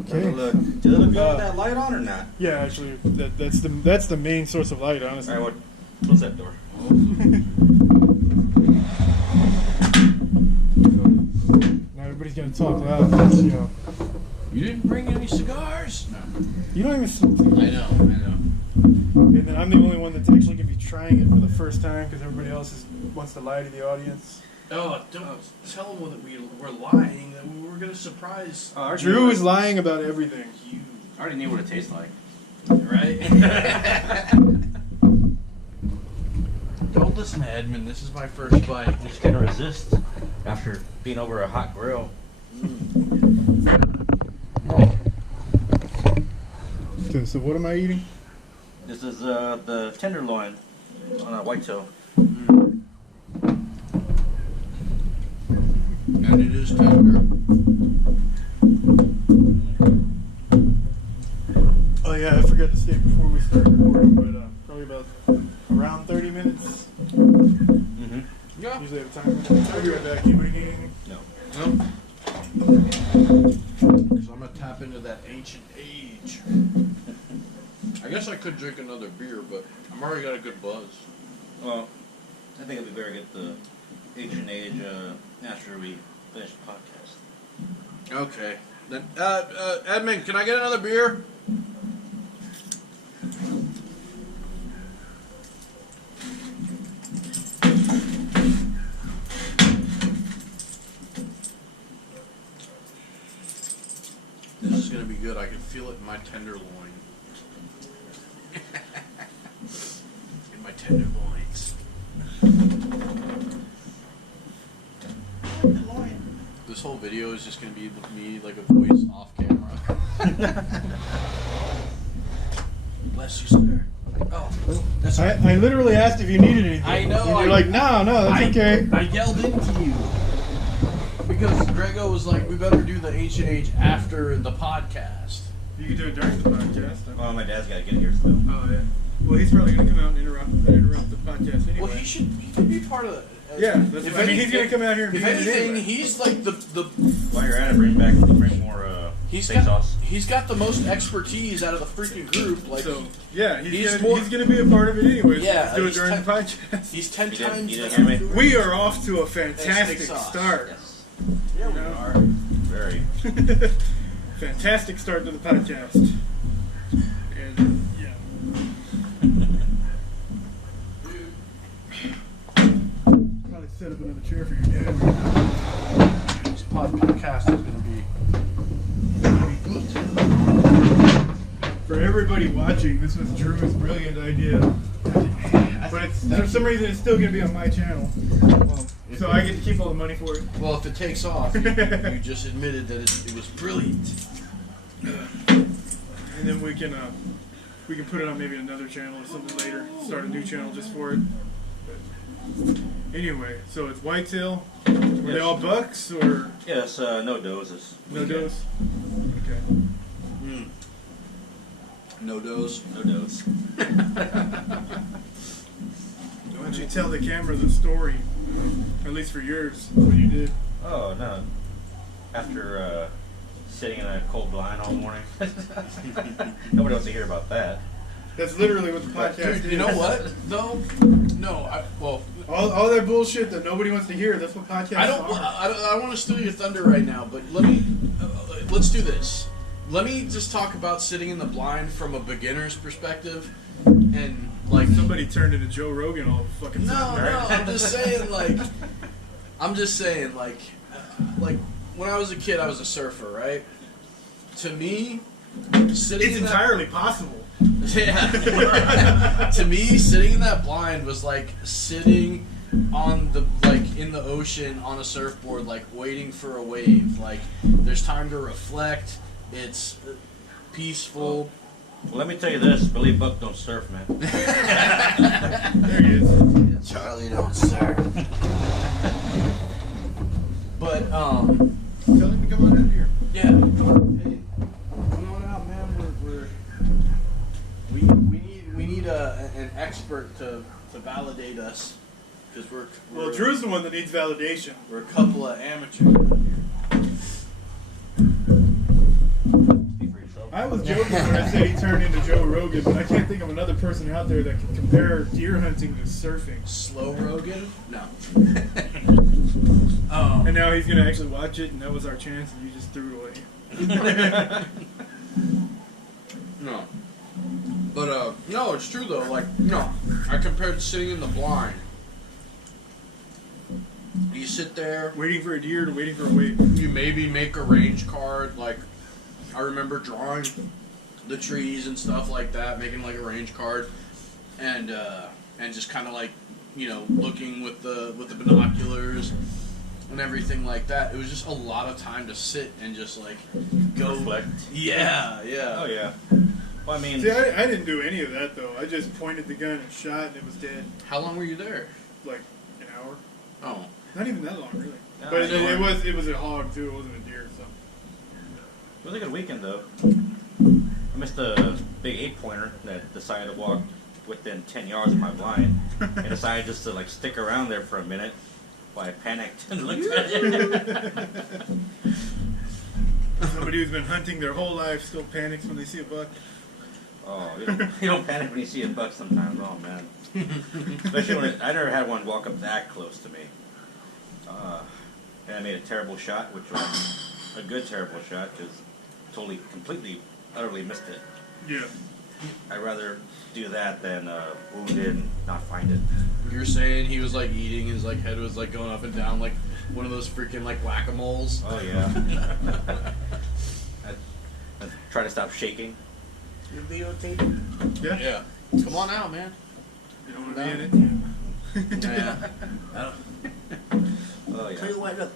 Okay. Does it look good with that light on or not? Yeah, actually, that's the main source of light, honestly. All right, what's that door? Now everybody's gonna talk loud. 'Cause, you know. You didn't bring any cigars? No. You don't even. I know. And then I'm the only one that's actually gonna be trying it for the first time because everybody else wants to lie to the audience. Oh, don't tell them that we were lying, that we were going to surprise. Drew is lying about everything. You. I already knew what it tastes like. Right? Don't listen to Edmund. This is my first bite. I just couldn't resist after being over a hot grill. Okay, so what am I eating? This is the tenderloin on a whitetail. And it is tender. Oh yeah, I forgot to say before we started recording, but probably about around 30 minutes. Mm-hmm. Yeah. Usually have time. I'll be right back. You eating? No. Because I'm going to tap into that ancient age. I guess I could drink another beer, but I'm already got a good buzz. Well, I think it'll be very good the ancient age after we finish the podcast. Okay. Then, Edmund, can I get another beer? This is going to be good. I can feel it in my tenderloin. In my tenderloins. This whole video is just going to be me like a voice off camera. Bless you, sir. Oh, that's right. I literally asked if you needed anything. I know. And you're like, no, that's okay. I yelled into you. Because Grego was like, we better do the ancient age after the podcast. You can do it during the podcast. Well, my dad's got to get here still. Oh, yeah. Well, he's probably going to come out and interrupt the podcast anyway. Well, he could be part of it. Yeah, that's If I mean, he's going to come out here and If be in it anything, anyway. he's like the While you're at it, bring more steak sauce. He's got the most expertise out of the freaking group. Like, So, yeah, he's more- going to be a part of it anyway. Yeah, So let's do it he's during the ten- podcast. he's 10 You didn't- times. you didn't hear me? We are off to a fantastic sauce. start. Yes. Yeah, we You know? are. Very. Fantastic start to the podcast. And, yeah. Probably set up another chair for your dad. This podcast is going to be good. For everybody watching, this was Drew's brilliant idea. But it's, for some reason, it's still going to be on my channel. So I get to keep all the money for it. Well, if it takes off, you just admitted that it was brilliant. And then we can put it on maybe another channel or something later. Start a new channel just for it. But anyway, so it's whitetail. Were they all bucks or Yes, no doses. no does? Okay. No dose. No dose. Why don't you tell the camera the story? At least for yours, what you did. Oh, no. After sitting in a cold blind all morning. Nobody wants to hear about that. That's literally what the podcast Dude, is. you know what? Though, no. All that bullshit that nobody wants to hear. That's what podcasts I are. don't want to steal your thunder right now, but let's do this. Let me just talk about sitting in the blind from a beginner's perspective, and like Somebody turned into Joe Rogan all of a fucking no, sudden, right? I'm just saying like when I was a kid, I was a surfer, right? To me, sitting It's in entirely possible. Yeah. To me, sitting in that blind was like sitting on the in the ocean on a surfboard, like waiting for a wave. Like there's time to reflect. It's peaceful. Well, let me tell you this. Billy Buck don't surf, man. There he is. Charlie don't surf. But Tell him to come on out here. yeah. Hey, come on out, man. We need an expert to validate us because we're Well, Drew's the one that needs validation. we're a couple of amateurs out here. joking when I say he turned into Joe Rogan, but I can't think of another person out there that can compare deer hunting to surfing. Slow Rogan? No. And now he's gonna actually watch it, and that was our chance, and you just threw it away. No. But, no, it's true though. Like, no. I compared sitting in the blind. You sit there. Waiting for a deer to waiting for a wait. You maybe make a range card. Like, I remember drawing the trees and stuff like that, making like a range card, and just kind of like, you know, looking with the binoculars and everything like that. It was just a lot of time to sit and just like go. Reflect. Yeah. Oh yeah. Well, I mean, See, I didn't do any of that though. I just pointed the gun and shot, and it was dead. How long were you there? Like an hour. Oh. Not even that long, really. No, But it it was a hog too. It wasn't a deer. So. it was a good weekend though. I missed a big 8-pointer that decided to walk within 10 yards of my blind, and decided just to like stick around there for a minute while I panicked and looked at it. Somebody who's been hunting their whole life still panics when they see a buck. Oh, you don't panic when you see a buck sometimes. Oh man, especially when I never had one walk up that close to me. And I made a terrible shot, which was a good terrible shot because totally, completely, utterly missed it. Yeah. I'd rather do that than wound it and not find it. You're saying he was like eating, his like head was like going up and down like one of those freaking like whack-a-moles. Oh yeah. I try to stop shaking. You videotaping? Yeah. Yeah. Come on out, man. You don't want to be in it. Yeah. Oh Tell you yeah. what, look.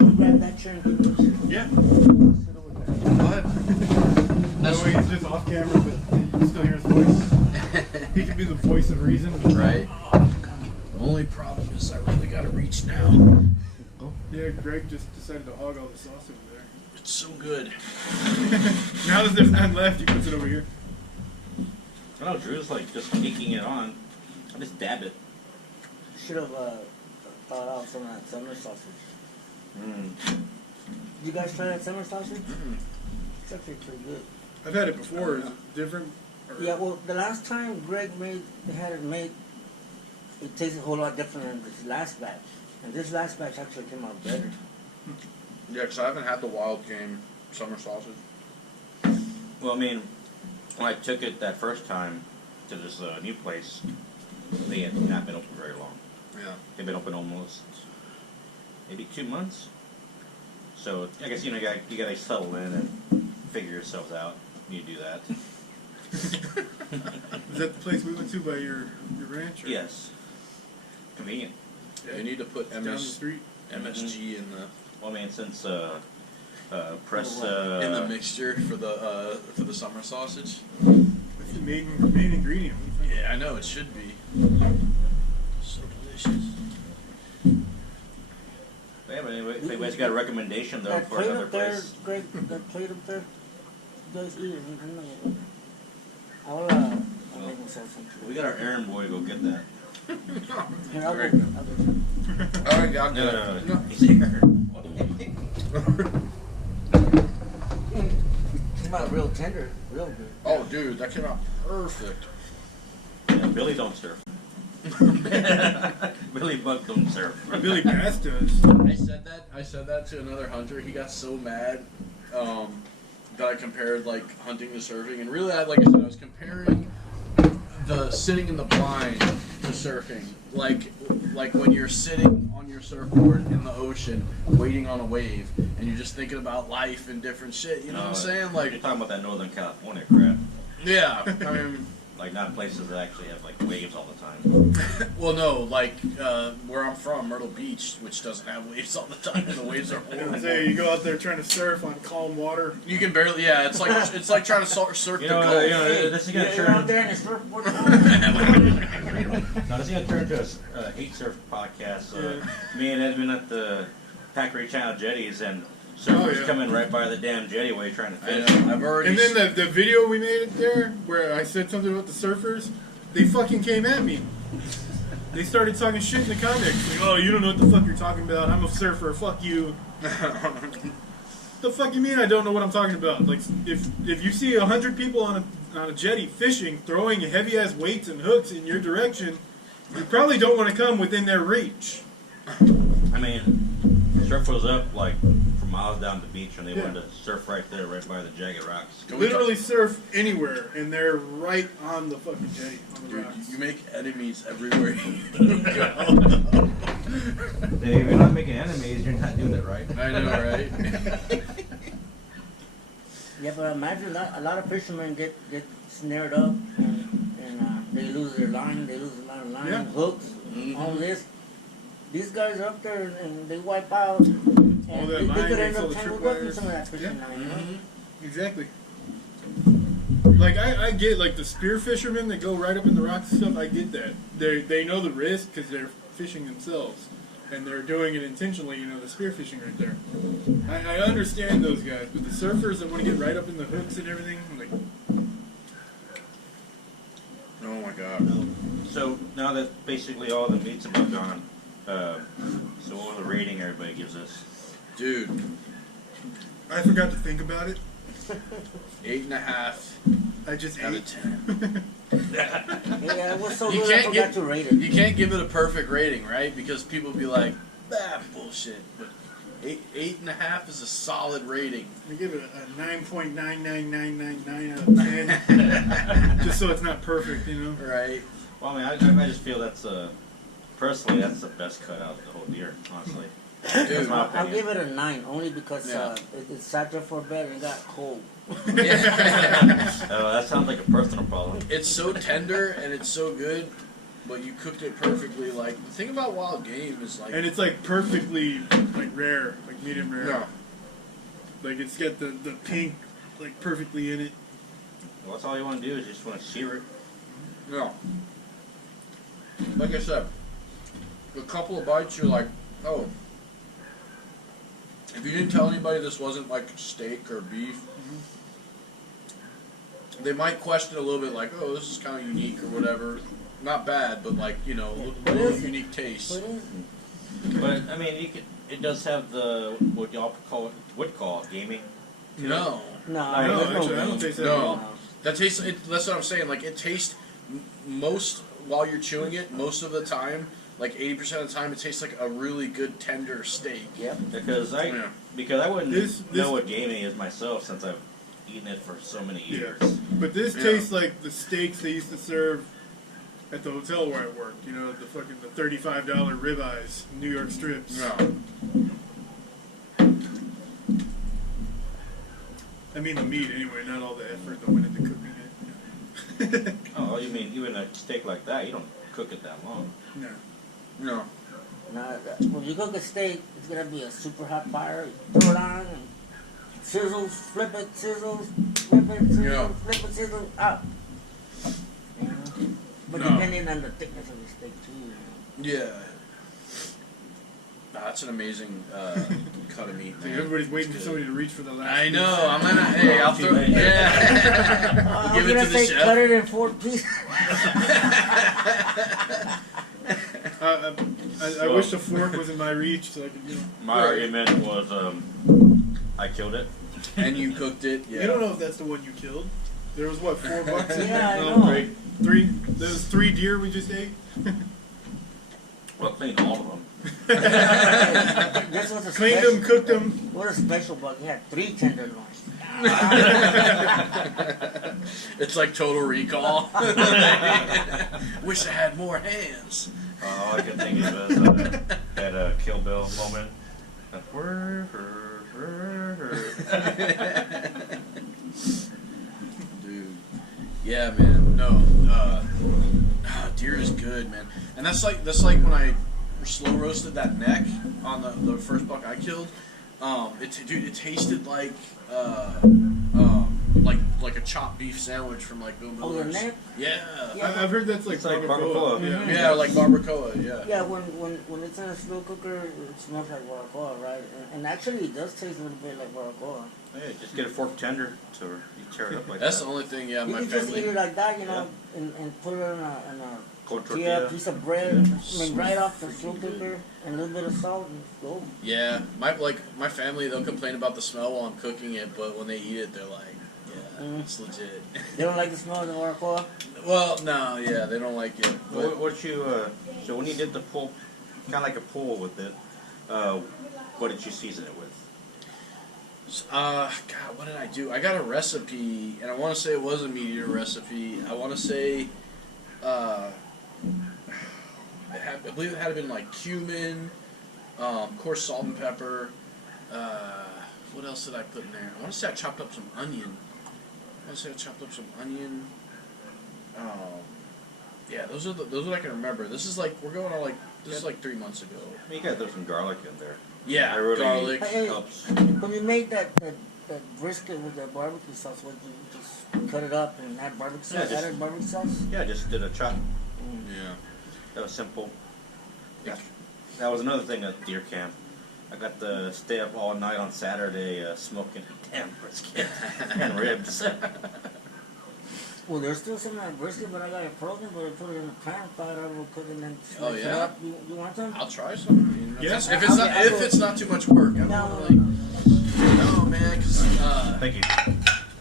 You grab that chair and give me a Yeah. sit over there. Go ahead. That way he's just off camera, but you can still hear his voice. He can be the voice of reason. Right. The only problem is I really gotta reach now. Yeah, Greg just decided to hog all the sauce over there. It's so good. Now that there's none left, he puts it over here. I know Drew's like just kicking it on. I just dab it. Should have thought out some of that summer sausage. Mm. Did you guys try that summer sausage? It's actually pretty good. I've had it before. Is it different? Or- Yeah, well, the last time Greg had it made, it tasted a whole lot different than this last batch. And this last batch actually came out better. Yeah, because I haven't had the wild game summer sausage. Well, I mean, when I took it that first time to this new place, they had not been open very long. Yeah. They've been open almost maybe 2 months. So I guess you gotta settle in and figure yourselves out. You do that. Is that the place we went to by your ranch? Or? Yes. Convenient. Yeah, you need to put Down the street. MSG in the Well, I mean, since press in the mixture for the summer sausage. That's the main ingredient. Yeah, I know it should be. So delicious. Yeah, but anyway, if anybody's got a recommendation though That for plate another up there, place, Greg, that plate up there, you guys eat it. I'm not gonna. I'll make myself some. we got our errand boy go get that. Here, I'll Very go. good. I'll go. Alright, got No. He's here. Came out real tender, real good. Oh, dude, that came out perfect. Yeah, Billy don't surf. Billy Buck don't surf. Billy Bass does. I said that to another hunter. He got so mad that I compared like hunting to surfing, and really, like I said, I was comparing the sitting in the blind to surfing. Like when you're sitting on your surfboard in the ocean, waiting on a wave, and you're just thinking about life and different shit. You know what I'm saying? Like, you're talking about that Northern California crap. yeah. I mean, Like not places that actually have like waves all the time. well, no, like where I'm from, Myrtle Beach, which doesn't have waves all the time, and the waves are horrible. Say you go out there trying to surf on calm water. You can barely, yeah. It's like trying to surf You the know, Gulf. this is gonna You're out turn. there in the surfboard. No, this is gonna turn into a hate surf podcast. Me and Ed's been at the Packery Channel jetties, and surfers coming right by the damn jetty while you're trying to I fish. know, I've already. And then the video we made it there, where I said something about the surfers, they fucking came at me. They started talking shit in the comments. Like, oh, you don't know what the fuck you're talking about. I'm a surfer. Fuck you. The fuck you mean I don't know what I'm talking about? Like, if you see 100 people on a jetty fishing, throwing heavy ass weights and hooks in your direction, you probably don't want to come within their reach. I mean, surf was up like for miles down the beach, and they wanted to surf right there, right by the jagged rocks. Literally surf anywhere, and they're right on the fucking jetty, on the Dude, rocks. you make enemies everywhere you go. If you're not making enemies, you're not doing it right. I know, right? Yeah, but imagine that a lot of fishermen get snared up and they lose their line, they lose a lot of line, Yeah. hooks, Mhm. all this. These guys are up there and they wipe out, and All they that line could makes end all up the tangled trip up in wires. some of that fishing line. You know? Mhm. Exactly. Like I get like the spear fishermen that go right up in the rocks and stuff. I get that. They know the risk because they're fishing themselves, and they're doing it intentionally. You know, the spear fishing right there. I understand those guys, but the surfers that want to get right up in the hooks and everything, like, Oh my god. So now that basically all the meat's about gone, so what was the rating everybody gives us? Dude, I forgot to think about it. 8.5 I just out of ate. 10. Yeah, it was so You good I can't forgot get- to rate it. You can't give it a perfect rating, right? Because people be like, bullshit. But 8.5 is a solid rating. I give it a 9.99999 out of 10. Just so it's not perfect, you know. Right? Well, I mean, I just feel that's personally that's the best ut out of the whole deer, honestly. Dude, my I'll opinion. give it a 9 only because Yeah. it sat there for a bit and it got cold. Oh, that sounds like a personal problem. it's so tender and it's so good, but you cooked it perfectly. Like, the thing about wild game is like... And it's like perfectly like rare, like medium rare. No. Like it's got the pink like perfectly in it. Well, that's all you want to do is just want to sear it. No. Like I said, a couple of bites, you're like, oh. If you didn't tell anybody this wasn't like steak or beef, they might question a little bit like, oh, this is kind of unique or whatever. Not bad, but like, you know, a little unique taste. What is it? But I mean, it does have the what y'all would call gaming. No. No, No, there's actually, I don't meat. taste that No. at all. That tastes, that's what I'm saying, like it tastes, most, while you're chewing it, most of the time, like 80% of the time, it tastes like a really good tender steak. Yep. Because I Yeah. wouldn't This- know what gaming is myself since I've eaten it for so many years. But this Yeah. tastes like the steaks they used to serve at the hotel where I worked. You know, the $35 ribeyes, New York strips. No. I mean the meat anyway, not all the effort that went into cooking it. Oh, you mean even a steak like that, you don't cook it that long. No. No. Now, when you cook a steak, it's gonna be a super hot fire. You throw it on and sizzles, flip it, sizzles, flip it, sizzles, Yeah. flip it, sizzles, up. You know? But No. depending on the thickness of the steak too. You know? Yeah. Nah, that's an amazing cut of meat, Like man. everybody's waiting It's for good. somebody to reach for the last. I know, piece. I'm gonna, hey, I'll throw, yeah. I Give was it gonna to the say chef. cut it in 4 pieces. I wish the fork was in my reach so I could, you know. My argument was I killed it. And you cooked it, yeah. You don't know if that's the one you killed. There was what, $4 in Yeah, I there? know. Three. There was 3 deer we just ate. Well, cleaned all of them. This was a Cleaned special, them, cooked them. What a special bug. He had 3 tenderloins. It's like Total Recall. Wish I had more hands. All I could think of is that Kill Bill moment. Dude. Yeah, man. No. Deer is good, man. And that's like when I slow roasted that neck on the first buck I killed. It tasted like like a chopped beef sandwich from like Bill Oh, the Miller's. neck? Yeah. Yeah. I've heard that's like It's like barbacoa. barbacoa. Yeah. Yeah, like barbacoa. Yeah. Yeah, when it's in a slow cooker, it smells like barbacoa, right? And actually, it does taste a little bit like barbacoa. Hey, just get a fork tender to you tear it up like That's that. the only thing. Yeah, You my can just eat family. it like that, you know, and put it in a Cold Yeah, tortilla. a piece of bread, I mean, right off the slow cooker, and a little bit of salt, and go. Yeah, my family, they'll complain about the smell while I'm cooking it, but when they eat it, they're like, yeah, it's legit. They don't like the smell of the barbacoa? Well, no, yeah, they don't like it. But What you so when you did the pull, kind of like a pull with it, what did you season it with? God, what did I do? I got a recipe, and I want to say it was a meat eater recipe. I want to say, I believe it had been like cumin, of course salt and pepper. What else did I put in there? I want to say I chopped up some onion. Yeah, those are what I can remember. This is like we're going on like this is like 3 months ago. You gotta throw some garlic in there. Yeah, It really garlic. Hey, helps. when you made that brisket with the barbecue sauce, what you just cut it up and add barbecue sauce? Yeah, just- Added barbecue sauce? Yeah, just did a chop. Yeah. That was simple. Yeah. That was another thing at deer camp. I got to stay up all night on Saturday smoking a damn brisket and ribs. Well, there's still some of that brisket, but I got it frozen, but I put it in the pan, thought I would cook it and then Oh, slice it yeah? up. You want some? I'll try some. I mean, Yes. if it's not if it's not too much work. I don't No, wanna, no, man. Because Thank you.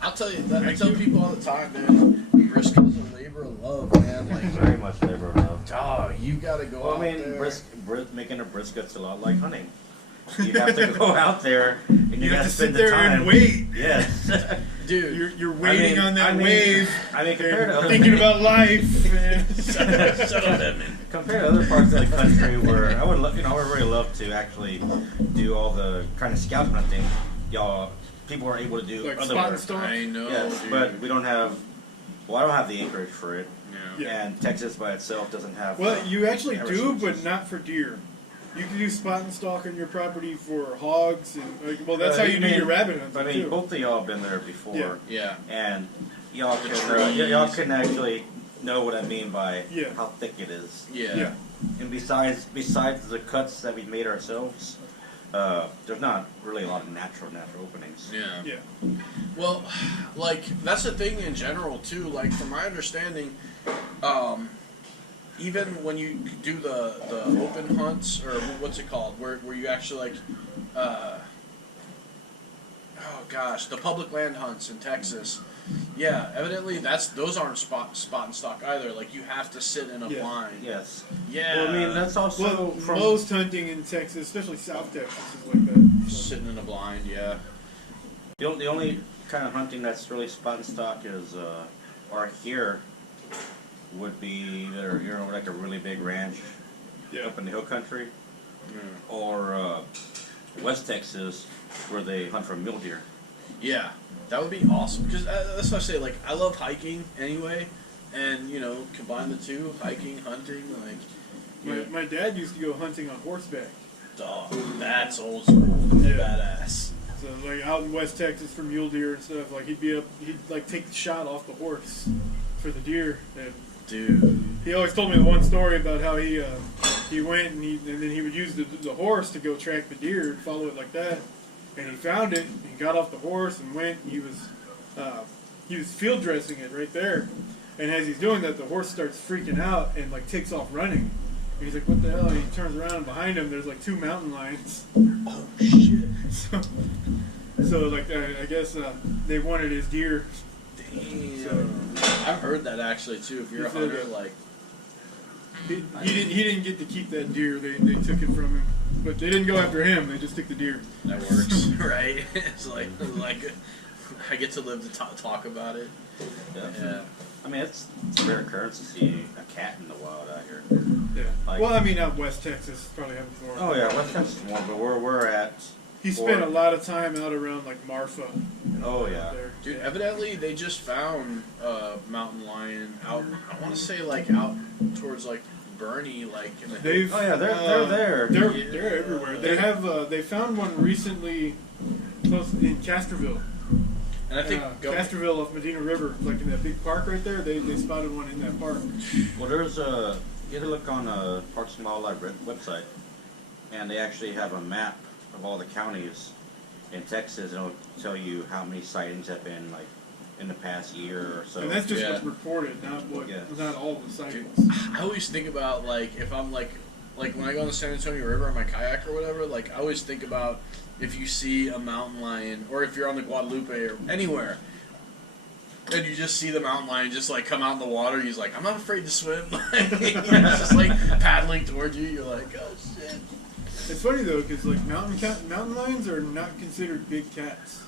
I'll tell you, I tell people all the time, man. Brisket is a labor of love, man. Like, Very much labor of love. dog, you gotta go Well, out I mean, there. making a brisket's a lot like hunting. You have to go out there and you, You got have to to sit spend the there time. and wait. Yes. Dude, You're waiting on that I mean, wave. I mean, compared to and other thinking about life. shut up, Edmund. compared to other parts of the country where I would, I would really love to actually do all the kind of scout hunting. People are able to do Like other spot and work. stalk? I know. Yes, dude. but we don't have. Well, I don't have the acreage for it, Yeah. Yeah. and Texas by itself doesn't have. Well, you actually do, resources. but not for deer. You can do spot and stalk on your property for hogs, and well, that's how you do your rabbit hunting I mean, too. both of y'all have been there before, Yeah. Yeah. and y'all The can trees. y'all can actually know what I mean by Yeah. how thick it is. Yeah. Yeah. And besides the cuts that we made ourselves, there's not really a lot of natural openings. Yeah. Yeah. Well, like that's the thing in general too. Like from my understanding, even when you do the open hunts or what's it called, where you actually like, oh gosh, the public land hunts in Texas. Yeah, evidently those aren't spot and stock either. Like you have to sit in a Yeah. blind. Yes. Yeah. Well, I mean that's also Well, from most hunting in Texas, especially South Texas, is like that. So. Sitting in a blind. Yeah. the only kind of hunting that's really spot and stock is or here would be either like a really big ranch Yeah. up in the hill country, or West Texas where they hunt for mule deer. Yeah, that would be awesome. Because that's what I say. Like, I love hiking anyway, and combine the two, hiking, hunting. Like, My dad used to go hunting on horseback. dog, that's old school, Yeah. badass. So like out in West Texas for mule deer and stuff, like he'd like take the shot off the horse for the deer. And Dude, he always told me the one story about how he went and then he would use the horse to go track the deer and follow it like that. And he found it. He got off the horse and went. And he was field dressing it right there. And as he's doing that, the horse starts freaking out and like takes off running. And he's like, "What the hell?" And he turns around and behind him there's like 2 mountain lions. oh shit, So like I guess they wanted his deer. damn. I've heard that actually too. If you're a He said hunter, that. like, He didn't get to keep that deer. They took it from him. But they didn't go after him. They just took the deer. that works, right? It's like I get to live to talk about it. Yeah. I mean, it's a rare occurrence to see a cat in the wild out here. Yeah. Like- Well, I mean, out West Texas probably happens more. Oh yeah, West Texas is more, but where we're at. He spent a lot of time out around like Marfa. Oh out yeah. there. Dude, evidently they just found a mountain lion out. I want to say like out towards like Bernie, like in the. They've. Oh yeah, they're there. They're everywhere. They have. They found one recently, close in Castroville. And I think Castroville off Medina River, like in that big park right there. They spotted one in that park. Well, there's you have to look on Parks and Wildlife website, and they actually have a map of all the counties in Texas, and it'll tell you how many sightings have been like in the past year or so. And that's just Yeah. what's reported, not not all the sightings. I always think about like if I'm like when I go on the San Antonio River on my kayak or whatever. Like I always think about if you see a mountain lion or if you're on the Guadalupe or anywhere. And you just see the mountain lion just like come out in the water. He's like, I'm not afraid to swim. He's just like paddling towards you. You're like, oh shit. It's funny though, because like mountain lions are not considered big cats.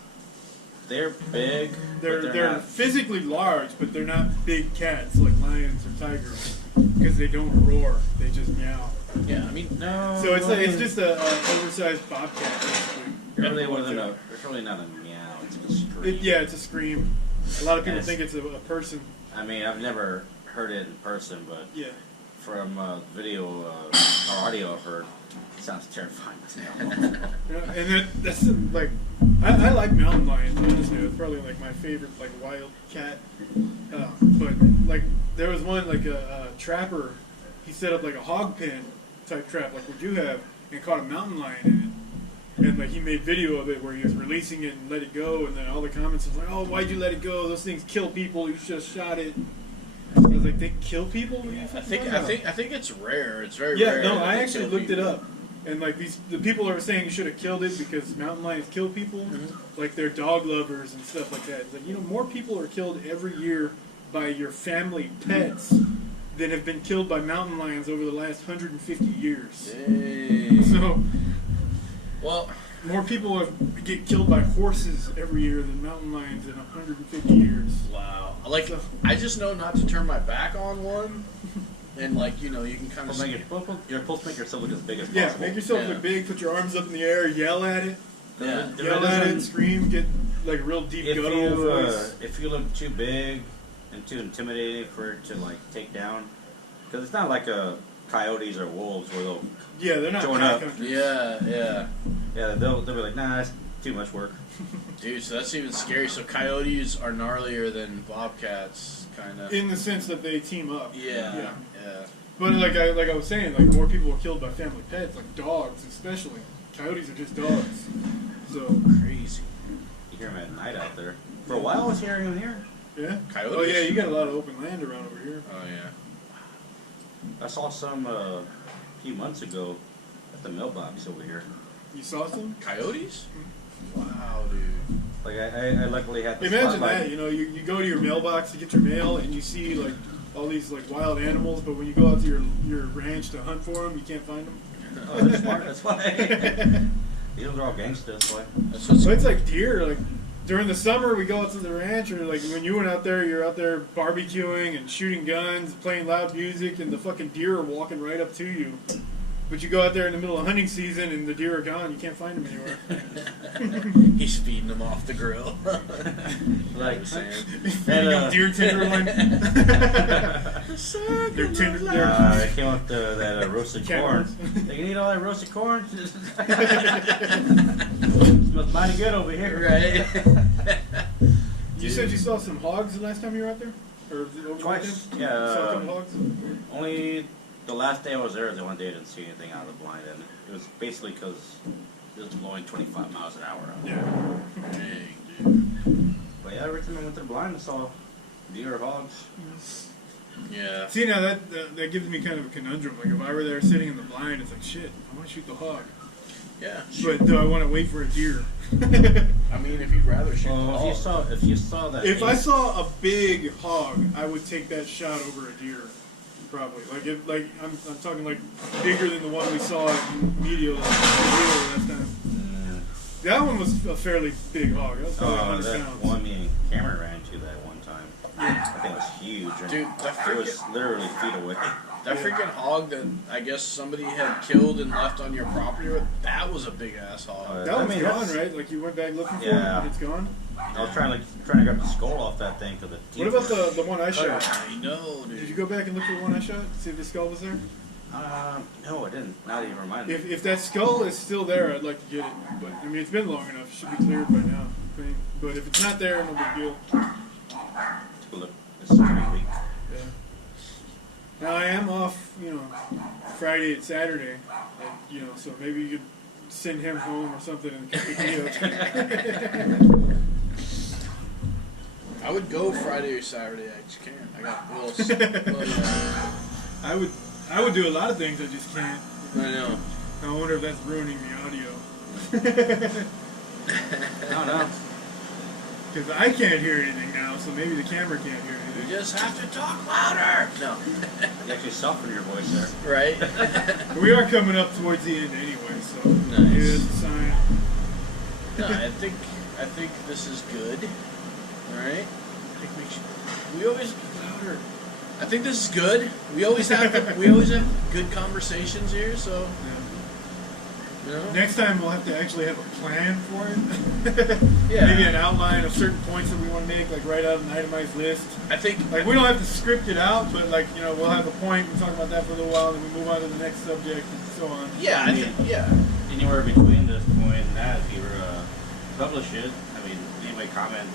They're big. They're not. physically large, but they're not big cats like lions or tigers, because they don't roar. They just meow. Yeah, I mean, No. So it's just a oversized bobcat. Basically. Really wasn't a. It's really not a meow. It's a scream. It's a scream. A lot of people Yes. think it's a person. I mean, I've never heard it in person, but Yeah. from video or audio I've heard, it sounds terrifying. And that's like, I like mountain lions. Honestly, it's probably like my favorite like wild cat. But like there was one like a trapper. He set up like a hog pen type trap like what you have, and caught a mountain lion in it. And like he made video of it where he was releasing it and let it go, and then all the comments was like, "Oh, why'd you let it go? Those things kill people. You should have shot it." I was like, "They kill people?" What are you I think it's rare. It's very Yeah, rare. no, that I they actually kill looked it people. up, and like the people are saying you should have killed it because mountain lions kill people, like they're dog lovers and stuff like that. It's like, more people are killed every year by your family pets than have been killed by mountain lions over the last 150 years. Dang. So Well, more people get killed by horses every year than mountain lions in 150 years. wow. Like, I just know not to turn my back on one, and like you can kind of. You're supposed to make yourself look as big as Yeah, possible. make yourself Yeah. look big, put your arms up in the air, yell at it, Yeah. yell at it, scream, get like a real deep guttural voice. If you look too big and too intimidating for it to like take down, because it's not like coyotes or wolves where they'll Yeah, they're not join pack up. hunters. yeah they'll be like, nah, that's too much work. Dude, so that's even scary. So coyotes are gnarlier than bobcats, kind of. In the sense that they team up. Yeah. But like I was saying, like more people are killed by family pets, like dogs especially. Coyotes are just dogs. So Crazy. You hear them at night out there. For a while, I was hearing them here. yeah. Coyotes? Oh yeah, you got a lot of open land around over here. Oh yeah. I saw some a few months ago at the mailbox over here. You saw some? Coyotes? Wow, dude. Like I luckily had the Imagine spotlight. that, you go to your mailbox to get your mail and you see like all these like wild animals, but when you go out to your ranch to hunt for them, you can't find them. Oh, they're smart. That's why. These are all gangsters. That's why. That's what's So it's like deer. Like during the summer, we go out to the ranch, or like when you went out there, you're out there barbecuing and shooting guns, playing loud music, and the fucking deer are walking right up to you. But you go out there in the middle of hunting season, and the deer are gone. You can't find them anywhere. He's feeding them off the grill. Like Feeding them deer tenderloin. They're I came up to that roasted corn. Cannibals. They can eat all that roasted corn. Smells mighty good over here. Right? You said you saw some hogs the last time you were out there, or over the Twice. weekend? Yeah. You saw a couple hogs. Only the last day I was there was the one day I didn't see anything out of the blind, and it was basically because it was blowing 25 miles an hour out. Yeah. Dang, dude. But yeah, every time I went to the blind, I saw deer or hogs. Yeah. See, now that gives me kind of a conundrum. Like if I were there sitting in the blind, it's like shit. I want to shoot the hog, Yeah. but do I want to wait for a deer? I mean, if you'd rather shoot the Well, hog. if you saw that. If I saw a big hog, I would take that shot over a deer, probably. Like I'm talking like bigger than the one we saw in media last time. That one was a fairly big hog. That was probably 100 that pounds. one me and Cameron ran into that one time. I think it was huge. And Dude, it was literally feet away. That freaking hog that I guess somebody had killed and left on your property with, that was a big ass hog. That I one's mean, gone, that's- right? Like you went back looking for it Yeah. and it's gone. I was trying to grab the skull off that thing because the What about the one I shot? I know, Did you dude. go back and look for the one I shot? See if the skull was there? No, I didn't. Not even remind me. If that skull is still there, I'd like to get it. But I mean, it's been long enough; it should be cleared by now. I mean, but if it's not there, no big deal. Take a look. This is pretty weak. Yeah. Now I am off, Friday and Saturday, and, so maybe you could send him home or something and pick me up. I would go Friday or Saturday. I just can't. I got I would do a lot of things. I just can't. I know. I wonder if that's ruining the audio. I don't know. Because I can't hear anything now, so maybe the camera can't hear You anything. just have to talk louder. No. You actually soften your voice there. Right. We are coming up towards the end anyway, so Nice. here's the sign. No, I think this is good. All right. We always louder. I think this is good. We always have good conversations here. So you know. Next time we'll have to actually have a plan for it. Yeah. Maybe an outline of certain points that we want to make, like write out an itemized list. I think Like we don't have to script it out, but like we'll have a point. We talk about that for a little while, then we move on to the next subject, and so on. Yeah, I think Anywhere between this point and that, if you were to publish it, I mean, anybody comment,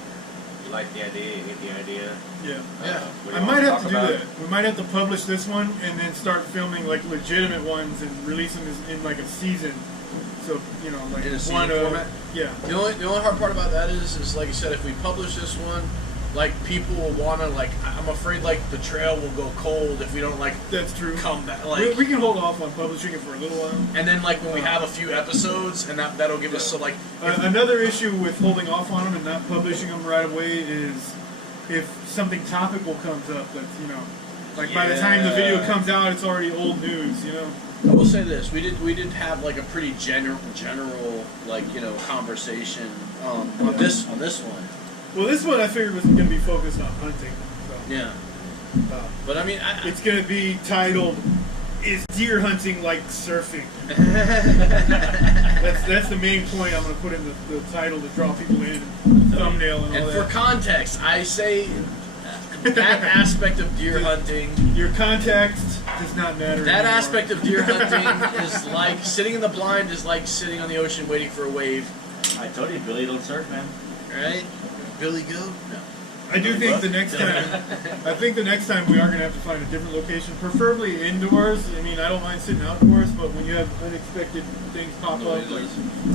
you like the idea, you hate the idea. Yeah. What do I you might wanna have talk to do about? that. We might have to publish this one and then start filming like legitimate ones and release them in like a season. So like In a season one format? Yeah. the only hard part about that is like I said, if we publish this one, like people will wanna like. I'm afraid like the trail will go cold if we don't like That's true. come back. We Like, can hold off on publishing it for a little while. and then like when we have a few episodes, and that'll give us so like. Another issue with holding off on them and not publishing them right away is if something topical comes up that's like by the time the video Yeah. comes out, it's already old news. I will say this: we did have like a pretty general like conversation on this one. Well, this one I figured was going to be focused on hunting. So. Yeah, but I mean, It's going to be titled, "Is Deer Hunting Like Surfing?" That's the main point I'm going to put in the title to draw people in, thumbnail and all and that. for context, I say that aspect of deer hunting. Your context does not matter That anymore. aspect of deer hunting is like sitting in the blind is like sitting on the ocean waiting for a wave. I told you, Billy don't surf, man. Right? Billy Goat? No. I do think the next time, we are going to have to find a different location, preferably indoors. I mean, I don't mind sitting outdoors, but when you have unexpected things pop up, like,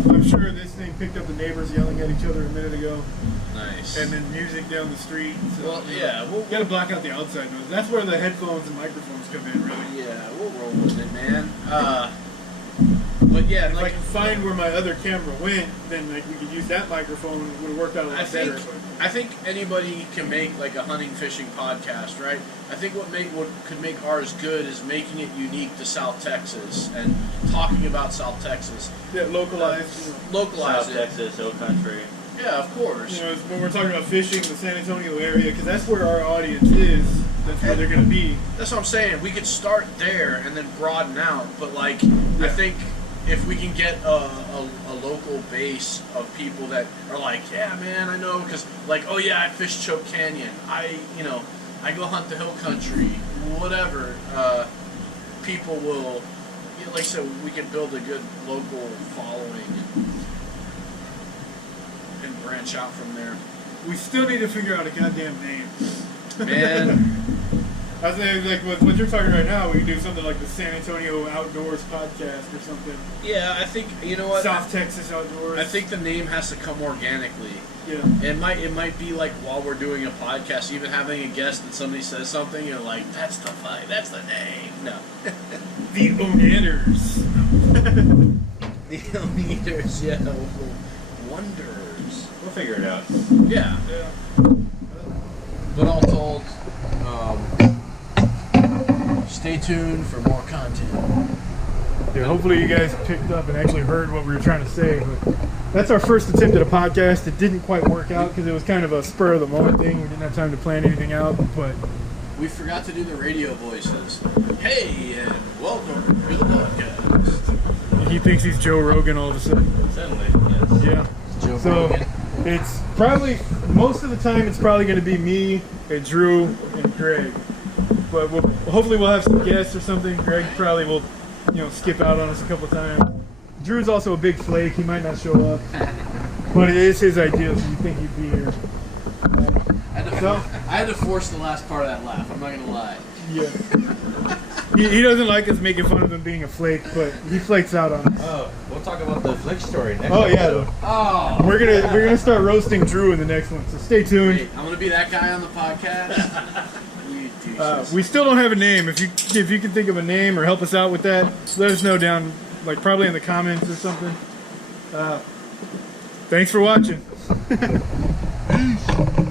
I'm sure this thing picked up the neighbors yelling at each other a minute ago, Nice. and then music down the street. So, Well, yeah, you got to block out the outside noise. That's where the headphones and microphones come in, really. yeah, we'll roll with it, man. But yeah, If I like can find where my other camera went, then like we could use that microphone. It would have worked out a lot better. I think anybody can make like a hunting fishing podcast, right? I think what could make ours good is making it unique to South Texas and talking about South Texas. Yeah, localized. Localize South it. Texas, Hill Country. Yeah, of course. When we're talking about fishing, the San Antonio area, because that's where our audience is. That's where they're going to be. That's what I'm saying. We could start there and then broaden out. But like, I think if we can get a local base of people that are like, yeah, man, I know, because like, oh yeah, I fish Choke Canyon. I go hunt the Hill Country. Whatever. People will, like I said, we can build a good local following and branch out from there. We still need to figure out a goddamn name. Man. I was saying, like, with what you're talking right now, we can do something like the San Antonio Outdoors Podcast or something. Yeah, I think, you know what? South Texas Outdoors. I think the name has to come organically. Yeah. It might be like while we're doing a podcast, even having a guest and somebody says something, you're like, that's the name. No. The Onanners. The Onanners, yeah. Wonders. We'll figure it out. Yeah. Yeah. But all told, stay tuned for more content. Yeah, hopefully you guys picked up and actually heard what we were trying to say. But that's our first attempt at a podcast. It didn't quite work out because it was kind of a spur of the moment thing. We didn't have time to plan anything out, but We forgot to do the radio voices. Hey, and welcome to the podcast. he thinks he's Joe Rogan all of a sudden. Suddenly, yes. Yeah. Joe So Rogan. it's probably, most of the time it's probably going to be me and Drew and Greg. But hopefully we'll have some guests or something. Greg probably will, skip out on us a couple times. Drew's also a big flake. He might not show up. But it is his idea, so you think he'd be here. Had to So, I had to force the last part of that laugh. I'm not gonna lie. yeah. He doesn't like us making fun of him being a flake, but he flakes out on us. Oh, we'll talk about the flick story next Oh episode. yeah. Oh, We're gonna start roasting Drew in the next one, so stay tuned. wait, I'm gonna be that guy on the podcast. You douches. We still don't have a name. If you can think of a name or help us out with that, let us know down, like probably in the comments or something. Thanks for watching. Peace.